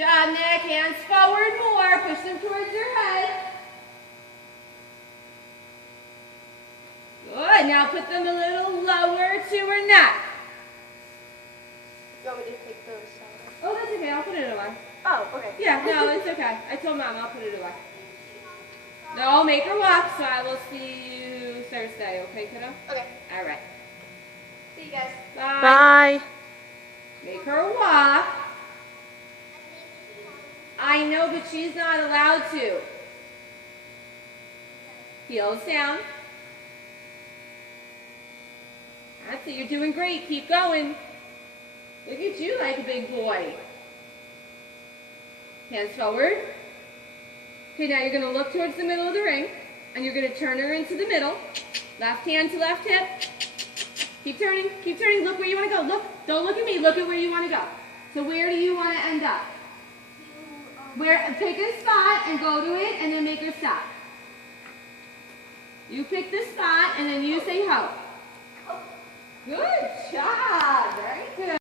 job, Nick. Hands forward more. Push them towards your head. Good. Now put them a little lower to her neck. You want me to take those? Oh, that's okay. I'll put it away. Oh, okay. Yeah, no, it's okay. I told Mom I'll put it away. No, make her walk, so I will see you Thursday. Okay, kiddo? Okay. All right. See you guys. Bye. Bye. Make her walk. I know, but she's not allowed to. Heels down. That's it. You're doing great. Keep going. Look at you like a big boy. Hands forward. Okay, now you're going to look towards the middle of the ring, and you're going to turn her into the middle. Left hand to left hip. Keep turning. Keep turning. Look where you want to go. Look. Don't look at me. Look at where you want to go. So where do you want to end up? Where? Pick a spot and go to it, and then make her stop. You pick the spot, and then you say ho. Good job. Very good.